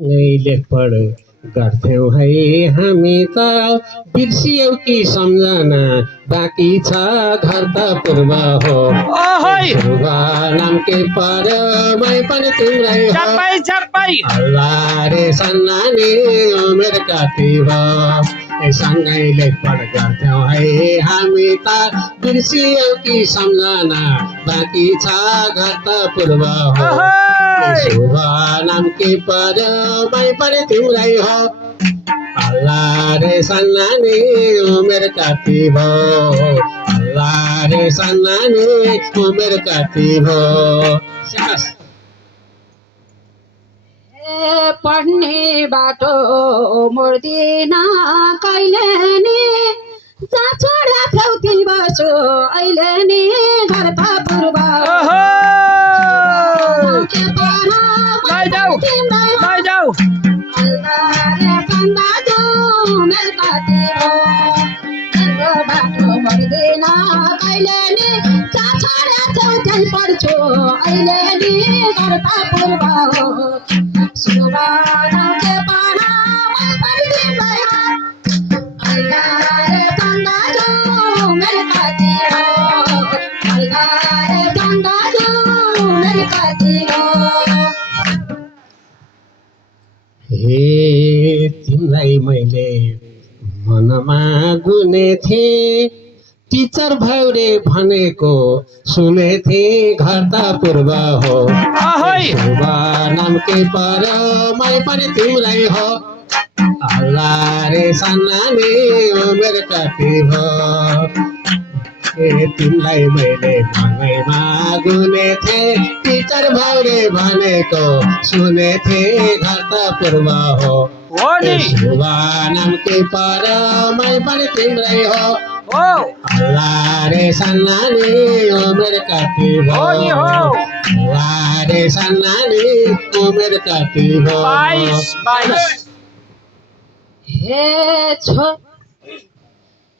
लेखपढ गर्थ्यौँ है हामी त बिर्सियौ कि सम्झना बाँकी छ घर त पूर्व हो शुभ नाम के पर्यो मै पनि तिम्रै हो अल्लाह रे सन्नानी उमेर कति भयो सँगै लेखपढ गर्थ्यौँ है हामी त बिर्सियौ कि सम्झना बाँकी छ घर त पूर्व हो शुभ नाम के पर्यो मै पनि तिम्रै हो अल्लाह रे सन्नानी उमेर कति भयो अल्लाह रे सन्नानी उमेर कति भयो पढ्ने बाटो मोड्दिन कहिले नि जहाँ छोडा थ्यौती बसो अहिले नि घर त पूर्व बाटो मोड्दिन कहिले नि जहाँ छोडा थ्यौती पढ्छु अहिले नि घर त पूर्व हो हे तिमीलाई मैले मनमा गुनेथे टिचर भौरे भनेको सुनेथे घर त पूर्व हो शुभ नाम के पर्यो मै पनि तिम्रै हो अल्लाह रे सन्नानी उमेर कति भयो तिमीलाई मैले मनैमा गुनेथे टिचर भौरे भनेको सुनेथे घर त पूर्व हो शुभ नाम के पर्यो मै पनि तिम्रै हो अल्लाह रे सन्नानी उमेर कति भयो अल्लाह रे सन्नानी उमेर कति भयो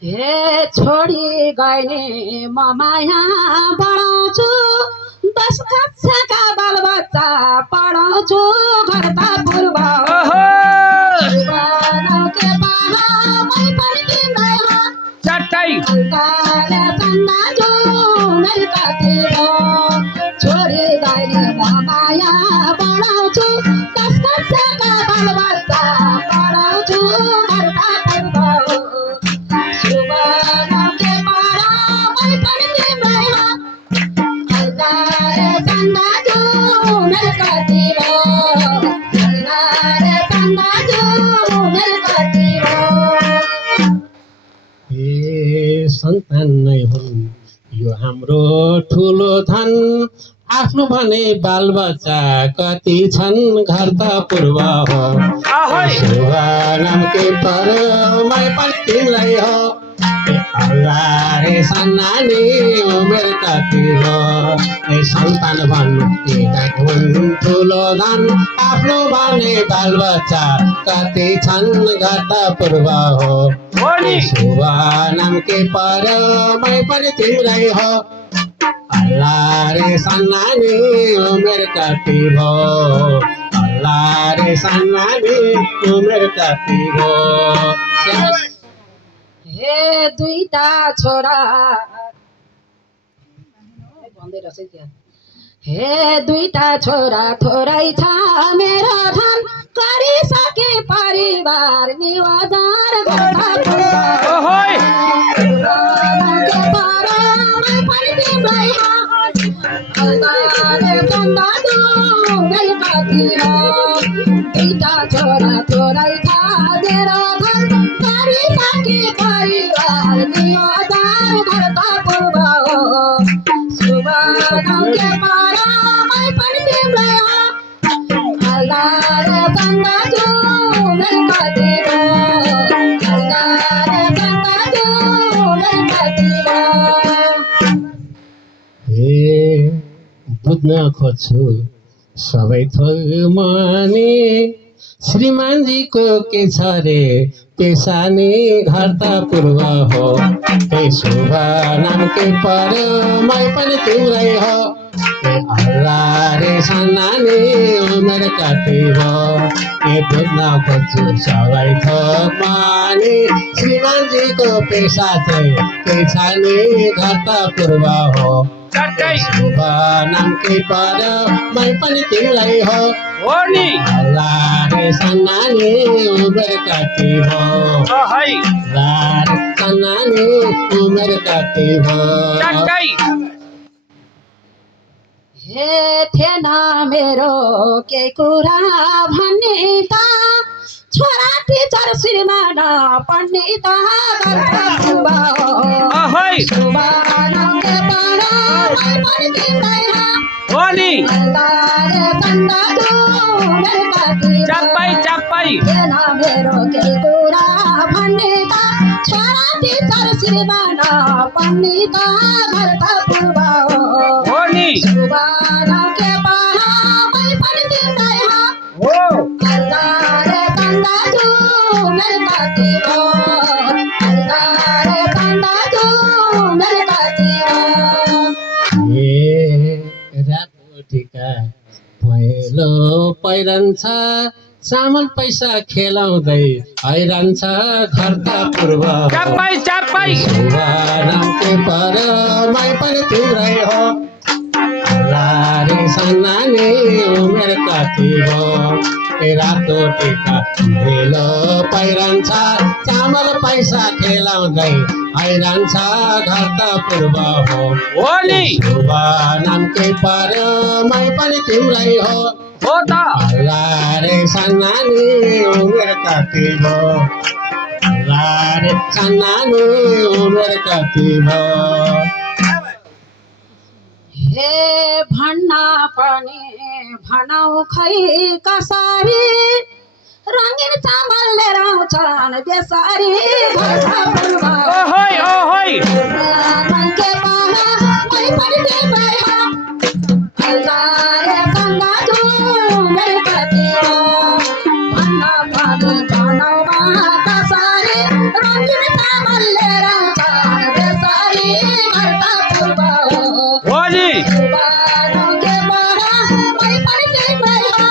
हे छोडी गए म माया बढाउँछु 10 कक्षाका बालबच्चा पढाउँछु घर त पूर्व छोडी गए म माया बढाउँछु 10 कक्षाका बालबच्चा पढाउँछु घर त पूर्व सन्तान नै हुन् यो हाम्रो ठुलो धन आफ्नो भने बालबच्चा कति छन् घर त पूर्व हो शुभ नाम के पर्यो मै पनि तिमीलाई हो अल्लाह रे सन्नानी उमेर कति हो सन्तान भन्नु हुन् ठुलो धन आफ्नो भने बालबच्चा कति छन् घर त पूर्व हो शुभ नाम के पर्यो मै पनि तिम्रै हो अल्लाह रे सन्नानी उमेर कति भयो अल्लाह रे सन्नानी उमेर कति भयो हे दुईटा छोरा हे दुईटा छोरा थोरै छ मेरो धन गरिसके परिवार निवाजन दुईटा छोरा थोरै छ मेरो धन गरिसके परिवार निवाजन घर त पूर्व हो शुभ नाम के पर्यो मै पनि तिम्रै हो अल्लाह रे बन्दाजु उमेर कति भयो अल्लाह रे बन्दाजु उमेर कति भयो बुझ्न खोज्छु सबै थोक माने श्रीमानजीको के छ रे पेसा नि घर त पूर्व हो ए शुभ नाम के पर्यो मै पनि तिम्रै हो ए अल्लाह रे सन्नानी उमेर कति हो ए बुझ्न खोज्छु सबै थोक माने श्रीमानजीको पेसा चाहिँ के छ नि घर त पूर्व हो शुभ नाम के पर्यो मै पनि तिमीलाई हो अल्लाह रे सन्नानी उमेर कति हो अल्लाह रे सन्नानी उमेर कति हो हे थिएन मेरो के कुरा भन्ने त छोरा टिचर श्रीमान पढ्ने त शुभ नाम के पर्यो मै पनि तिम्रै हो अल्लाह रे सन्नानी उमेर कति हो थिएन मेरो के कुरा भन्ने त छोरा टिचर श्रीमान पढ्ने त घर त पूर्व हो शुभ नाम के पर्यो मै पनि तिम्रै हो अल्लाह रे सन्नानी उमेर कति हो अल्लाह रे सन्नानी उमेर कति हो ए रातो टिका पहिलो पहिरन्छ चामल पैसा खेलाउँदै हैरान्छ घर त पूर्व शुभ नाम के पर्यो मै पनि तिम्रै हो अल्लाह रे सन्नानी उमेर कति हो ए रातो टिका पहिलो पहिरन्छ चामल पैसा खेलाउँदै हैरान्छ घर त पूर्व हो शुभ नाम के पर्यो मै पनि तिम्रै हो अल्लाह रे सन्नानी उमेर कति हो अल्लाह रे सन्नानी उमेर कति हो हे भन्न पनि भनौ खै कसरी रङ्गिन चामल लिएर आउँछन् बेसारी घर त पूर्व नाम के पर्यो मै पनि तिम्रै हो अल्लाह रे सन्नानी उमेर कति हो भन्न पनि भनौ कसरी रङ्गिन चामल लिएर आउँछन् बेसारी घर त पूर्व हो शुभ नाम के पर्यो मै पनि तिम्रै हो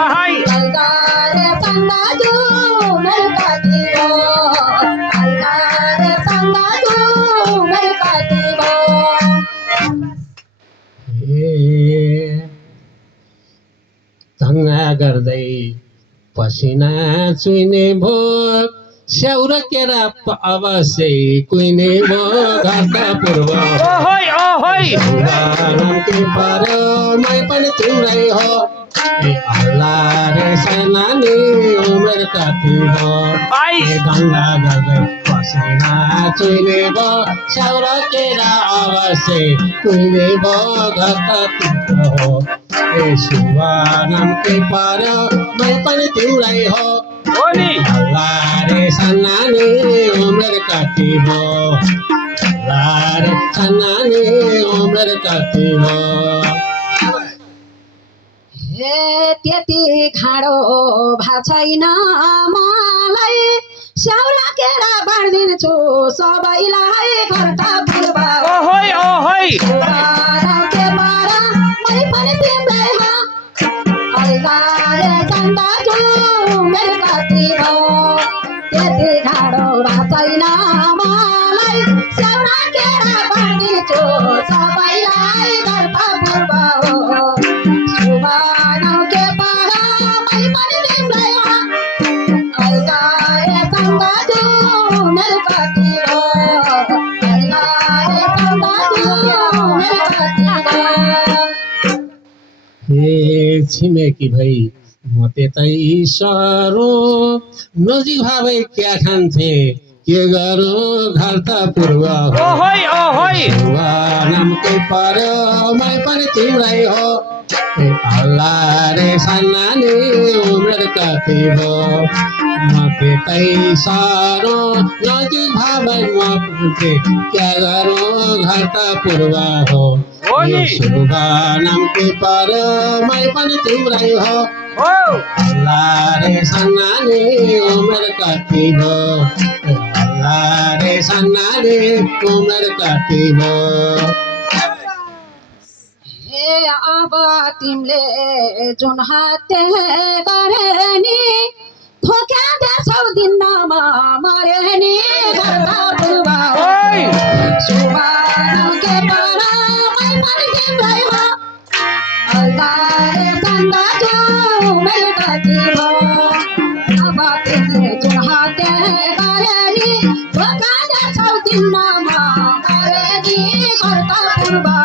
अल्लाह रे सन्नानी उमेर कति हो अल्लाह रे सन्नानी उमेर कति हो धङ्गा गर्दै पसिना चुइने भो स्याउ र केरा अवश्य कुइने भो घर त पूर्व शुभ नाम के पर्यो मै पनि तिम्रै हो ए अल्लाह रे सन्नानी उमेर कति हो ए धङ्गा गर्दै पसिना चुइने भो स्याउ र केरा अवश्य कुइने भो घर त पूर्व हो ए शुभ नाम के पर्यो मै पनि तिम्रै हो अल्लाह रे सन्नानी उमेर कति हो अल्लाह रे सन्नानी उमेर कति हो हे त्यति खाडो भा छैन मलाई स्याउला केरा बाँडिदिन्छु सबैलाई घर त पूर्व शुभ नाम के पर्यो मै पनि तिम्रै हो अल्लाह रे सन्नानी उमेर कति हो त्यति खाडो भा छैन मलाई स्याउला केरा बाँडिदिन्छु सबैलाई घर त पूर्व हो शुभ नाम के पर्यो मै पनि तिम्रै हो अल्लाह रे सन्नानी उमेर कति हो अल्लाह रे सन्नानी उमेर कति हो हे छिमेकी भई म त्यतै सरो नजिक भावै क्या खान्थे के गरौँ घर त पूर्व हो शुभ नाम के पर्यो मै पनि तिम्रै हो ए अल्लाह रे सन्नानी उमेर कति हो म त्यतै सरो नजिक भावै म पुग्थे क्या गरौँ घर त पूर्व हो शुभ नाम के पर्यो मै पनि तिम्रै हो अल्लाह रे सन्नानी उमर काटिब अल्लाह रे सन्नानी उमर काटिब हे अब तिमीले जुन हत्या गर्ने थोक्या देशौ दिनमा मरे नि घरका बुबा सुबान के पारा मै पनि तिमीलाई हो अल्लाह रे सन्दा जो मेरो काटिब अब तिमीले जुन हत्या गर्ने थोक्या देशौ दिनमा मरे नि घरका बुबा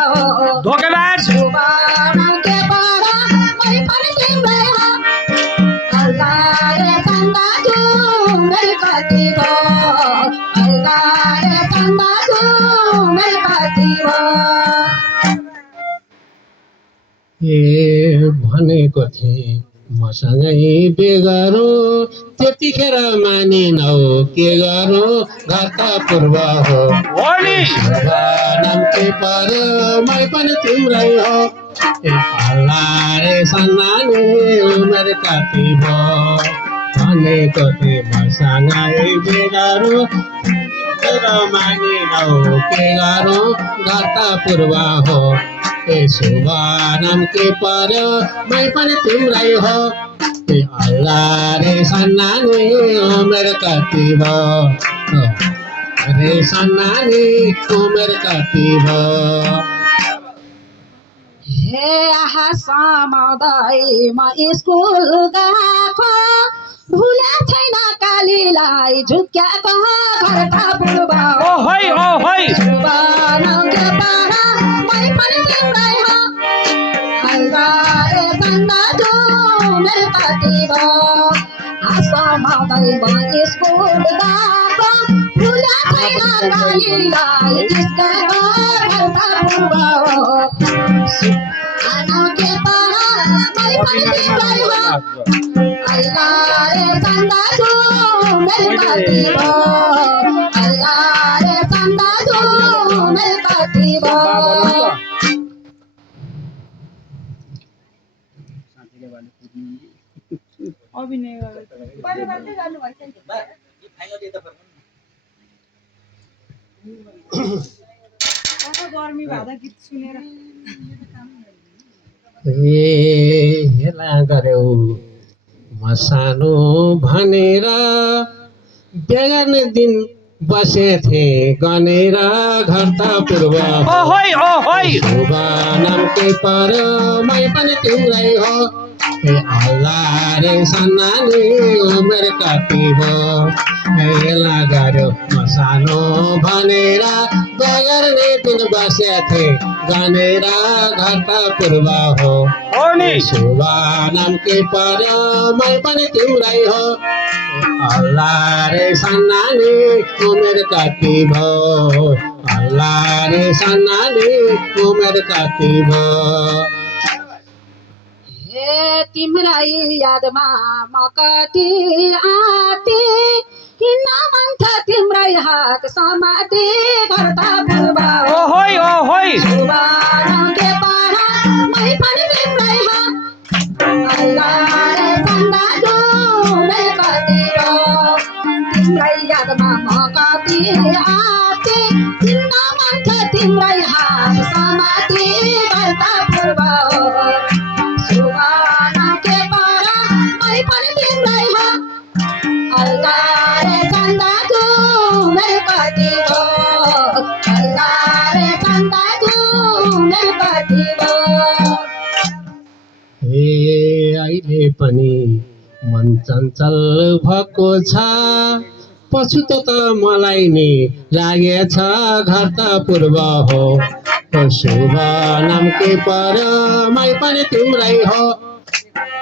धोकेबाज सुबान के पारा मै पनि तिमीलाई हो अल्लाह रे सन्दा जो मेरो काटिब अल्लाह रे सन्दा जो मेरो काटिब ए भनेको थिएँ मसँगै बेगारो त्यतिखेर मानिनौ के गरौँ घर त पूर्व हो नाम के पर मै पनि तिम्रै हो ए अल्लाह रे सन्नानी उमेर काटिब भनेको थिएँ मसँगै बेगारो त्यतिखेर मानिनौ के गरौँ घर त पूर्व हो ए शुभ नाम के पर्यो मै पनि तिम्रै हो ए अल्लाह रे सन्नानी उमेर काटिब रे सन्नानी उमेर काटिब हे आहा समाउँदैमा स्कुल गएको भुले छैन कालीलाई झुक्क्याएको घरका बुबा सुबानौके पारा मै पनि तिम्रै हो अल्लाह रे सन्दा जो मेरो काटिब समाउँदैमा स्कुल गएको भुले छैन कालीलाई झुक्क्याएको घरका बुबा सुबानौके पारा मै पनि तिम्रै हो अल्लाह रे सन्दा जो मेरो काटिब अल्लाह रे सन्दा जो मेरो काटिब अभिनय गर्मी भादा गीत सुनेर ए हेला गर्यौ म सानो भनेर बेगार्ने दिन बसेथे गनेर घर त पूर्व शुभ नाम के पर मै पनि तिम्रै हो ए अल्लाह रे सन्नानी उमेर काटिब हेला गर्यो म सानो भनेर बेगार्ने दिन बसेथे गनेर घर त पूर्व हो शुभ नाम के पर मै पनि तिम्रै हो अल्लाह रे सन्नानी उमेर काटिब अल्लाह रे सन्नानी उमेर काटिब हे तिम्रै यादमा म कति आते हिँड्न मन छ तिम्रै हात समाते घर त बुबा सुबानौके पारा मै पनि तिम्रै हो अल्लाह रे सन्दा जो मेरो काटिब तिम्रै यादमा म कति आते हिँड्न मन छ तिम्रै हात समाते घर त बुबा सुबानौके पारा मै पनि तिम्रै हो अल्लाह रे सन्दा जो मेरो काटिब अल्लाह रे सन्दा जो मेरो काटिब हे अहिले पनि मन चञ्चल भएको छ पछुतो त मलाई नि लागेछ घर त पूर्व हो शुभ नाम के पर मै पनि तिम्रै हो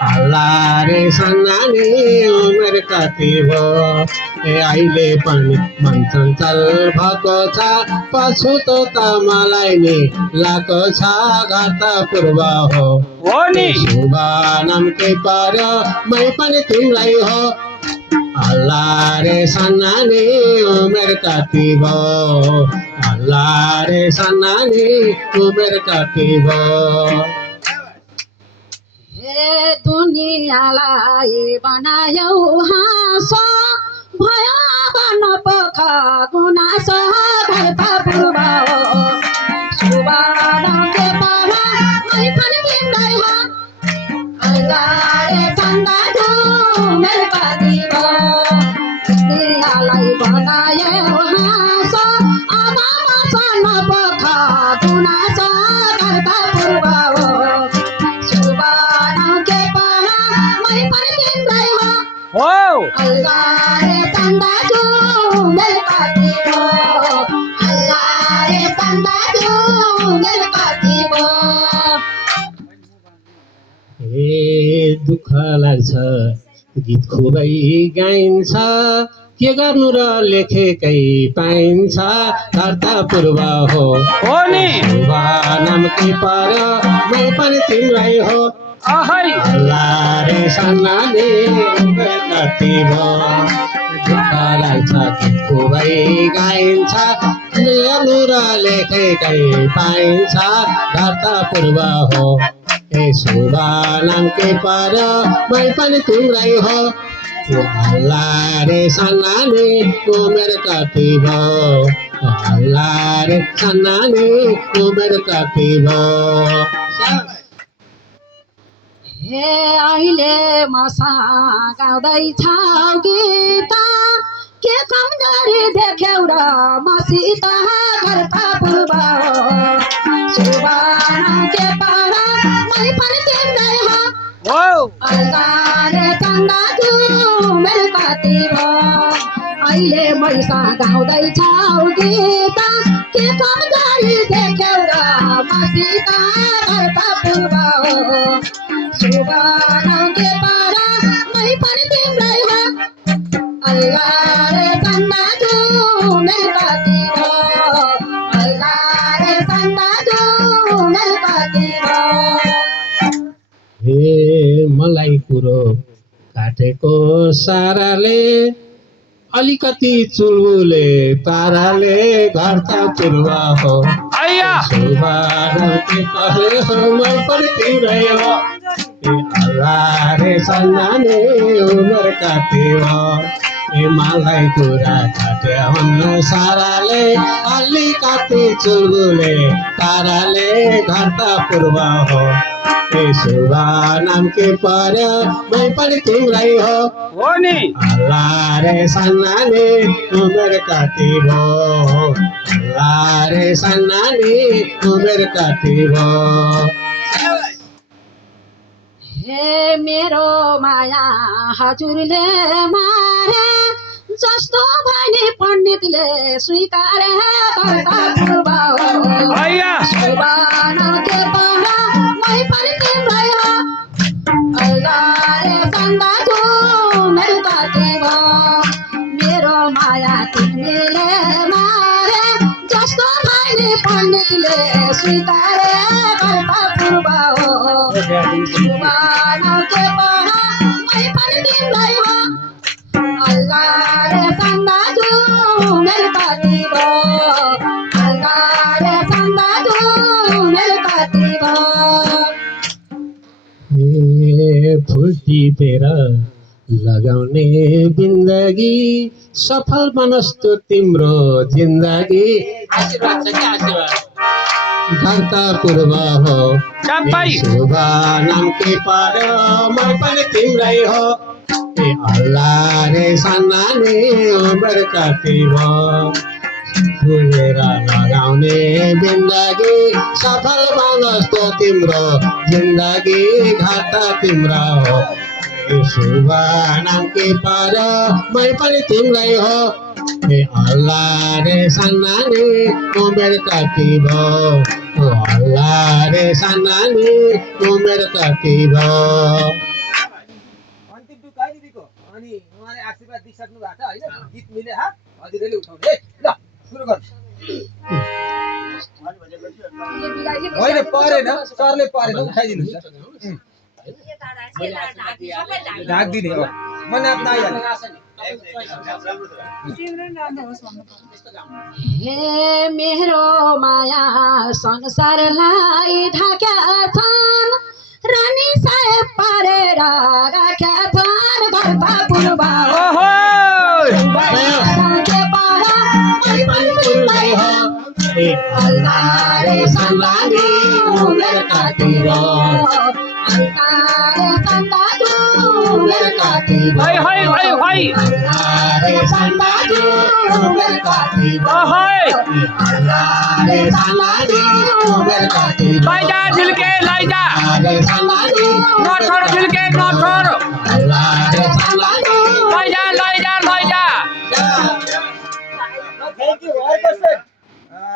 अल्लाह रे सन्नानी उमेर काटिब ए अहिले पनि मन चञ्चल भएको छ पछुतो त मलाई नि लागेको छ घर त पूर्व हो शुभ नाम के पर मै पनि तिम्रै हो अल्लाह रे सन्नानी उमेर काटिब अल्लाह रे सन्नानी उमेर काटिब हे दुनियाँलाई बनायौ हाँस भयो नपख गुनास धर्ता पूर्व हो सुबान के पावा मै पनि तिम्रै हो अल्लाहले चन्दा झुमेर पादिब दुनियाँलाई बनायौ हाँस अब नपख गुनास धर्ता पूर्व हो सुबान के पावा मै पनि तिम्रै हो अल्लाहले चन्दा झुमेर पादिब अल्लाहले चन्दा झुमेर पादिब दुःख लाग्छ गीत खुबै गाइन्छ के गर्नु र लेखेकै पाइन्छ धर्ता पूर्व हो नाम के पर मै पनि तिम्रै हो अल्लाह रे सन्नाले कति भो दुःख लाग्छ गीत खुबै गाइन्छ के गर्नु र लेखेकै पाइन्छ धर्ता पूर्व हो सुबा नाम के पर मै पनि तिम्रै हो अल्लाह रे सन्नाले उमेर कति भयो अल्लाह रे सन्नाले उमेर कति भयो हे अहिले मसा गाउँदैछौ गीत के कमजोरी देख्यौ र मसित धर्ता पूर्व हो सुबान के पारा मै पनि तिम्रै हो अल्लाहले चन्दा झुमेर कति भयो अहिले मैसा गाउँदैछौ गीत के कमजोरी देख्यौ र मसित धर्ता पूर्व हो सुबान के पारा मै पनि तिम्रै हो अल्लाहले चन्दा झुमेर कति भयो अल्लाहले चन्दा झुमेर कति भयो हे मलाई कुरो काटेको साराले अलिकति चुलबुले पाराले घर त पूर्व हो मै पनि तिम्रै हो अल्लाह रे सन्नाले उमेर कति हो मलाई कुरा काटे हुन्न साराले अलिकति चुलबुले पाराले घर त पूर्व हो सुबा नाम के पर मै पनि तिम्रै हो अल्लाह रे सन्नाले उमेर कति भयो अल्लाह रे सन्नाले उमेर कति भयो हे मेरो माया हजुरले मारे जस्तो भने पण्डितले स्वीकारे धर्ता पूर्व हो सुबान के पारा मै पनि तिम्रै हो अल्लाहले चन्दा झुमेर कति भयो मेरो माया तिमीले मारे जस्तो भने पण्डितले स्वीकारे धर्ता पूर्व हो सुबान के पारा मै पनि तिम्रै हो अल्लाहले चन्दा झुमेर कति भयो अल्लाहले चन्दा झुमेर कति भयो फुल टिपेर लगाउने जिन्दगी सफल बनस्तु तिम्रो जिन्दगी आशीर्वाद छ क्या आशीर्वाद धर्ता पूर्व हो सुबा नाम के पर मै पनि तिम्रै हो अल्लाह रे सन्नाले उमेर कति भयो फुलेर लगाउने जिन्दगी सफल बनस्तु तिम्रो जिन्दगी घाटा तिम्रो हो सुबा नाम के पर मै पनि तिम्रै हो अल्लाह रे सन्नाले उमेर कति भयो अल्लाह रे सन्नाले उमेर कति भयो अनि उहाँले आशीर्वाद दिइसक्नु भएको छ होइन गीत मिले हजुरले उठाउने ल सुरु गर्नु होइन परेन सरले परेन उठाइदिनुहुन्छ ढाकिदिने हो म नाप्न आइहालेँ तिम्रो नाम होस् भन्नु हे मेरो माया संसारलाई ढाक्या छन् राणी साहेब पारे राख्या थान भरता पूर्वा ओहो के पारा मन सुनते हो अल्लाह रे संलानी उमर काटीरो अल्लाह रे संलानी उमर काटीरो हाय हाय हाय हाय अल्लाह रे संलानी उमर काटीरो हाय अल्लाह रे संलानी उमर काटीरो लाइजा झिलके लाइजा रे संलानी ना छोड़ झिलके ना छोड़ अल्लाह रे संलानी लाइजा लाइजा लाइजा Thank you. All the